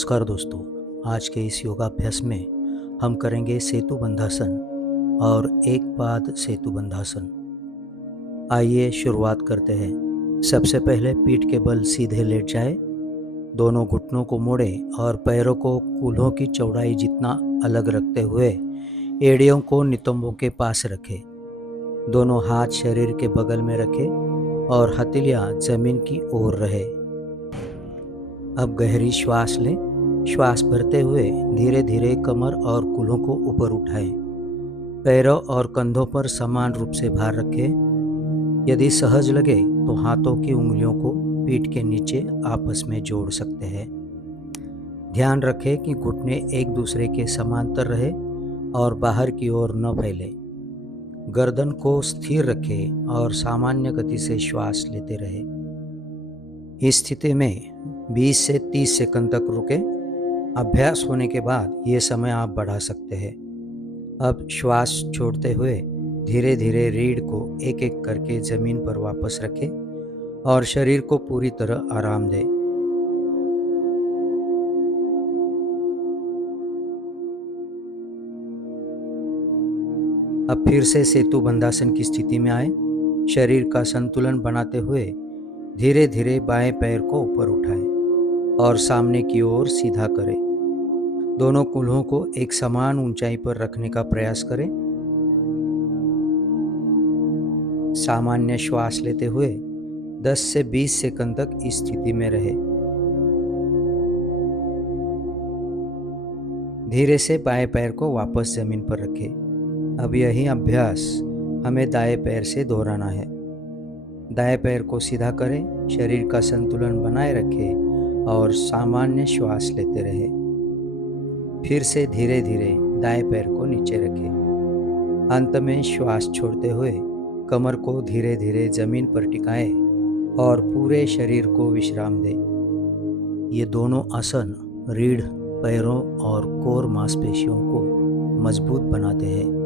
नमस्कार दोस्तों। आज के इस योगाभ्यास में हम करेंगे सेतु बंधासन और एक पाद सेतु बंधासन। आइए शुरुआत करते हैं। सबसे पहले पीठ के बल सीधे लेट जाए, दोनों घुटनों को मोड़ें और पैरों को कूल्हों की चौड़ाई जितना अलग रखते हुए एड़ियों को नितंबों के पास रखें। दोनों हाथ शरीर के बगल में रखें और हथेलियां जमीन की ओर रहे। अब गहरी श्वास लें। श्वास भरते हुए धीरे धीरे कमर और कूल्हों को ऊपर उठाएं। पैरों और कंधों पर समान रूप से भार रखें। यदि सहज लगे तो हाथों की उंगलियों को पीठ के नीचे आपस में जोड़ सकते हैं। ध्यान रखें कि घुटने एक दूसरे के समांतर रहे और बाहर की ओर न फैले। गर्दन को स्थिर रखें और सामान्य गति से श्वास लेते रहें। इस स्थिति में 20 से 30 सेकंड तक रुकें। अभ्यास होने के बाद ये समय आप बढ़ा सकते हैं। अब श्वास छोड़ते हुए धीरे धीरे रीढ़ को एक एक करके जमीन पर वापस रखें और शरीर को पूरी तरह आराम दें। अब फिर से सेतु बंधासन की स्थिति में आए। शरीर का संतुलन बनाते हुए धीरे धीरे बाएं पैर को ऊपर उठाएं और सामने की ओर सीधा करें। दोनों कूल्हों को एक समान ऊंचाई पर रखने का प्रयास करें। सामान्य श्वास लेते हुए 10 से 20 सेकंड तक इस स्थिति में रहे। धीरे से बाएं पैर को वापस जमीन पर रखें। अब यही अभ्यास हमें दाएं पैर से दोहराना है। दाएं पैर को सीधा करें, शरीर का संतुलन बनाए रखें और सामान्य श्वास लेते रहें। फिर से धीरे धीरे दाएं पैर को नीचे रखें। अंत में श्वास छोड़ते हुए कमर को धीरे धीरे जमीन पर टिकाएं और पूरे शरीर को विश्राम दें। ये दोनों आसन रीढ़, पैरों और कोर मांसपेशियों को मजबूत बनाते हैं।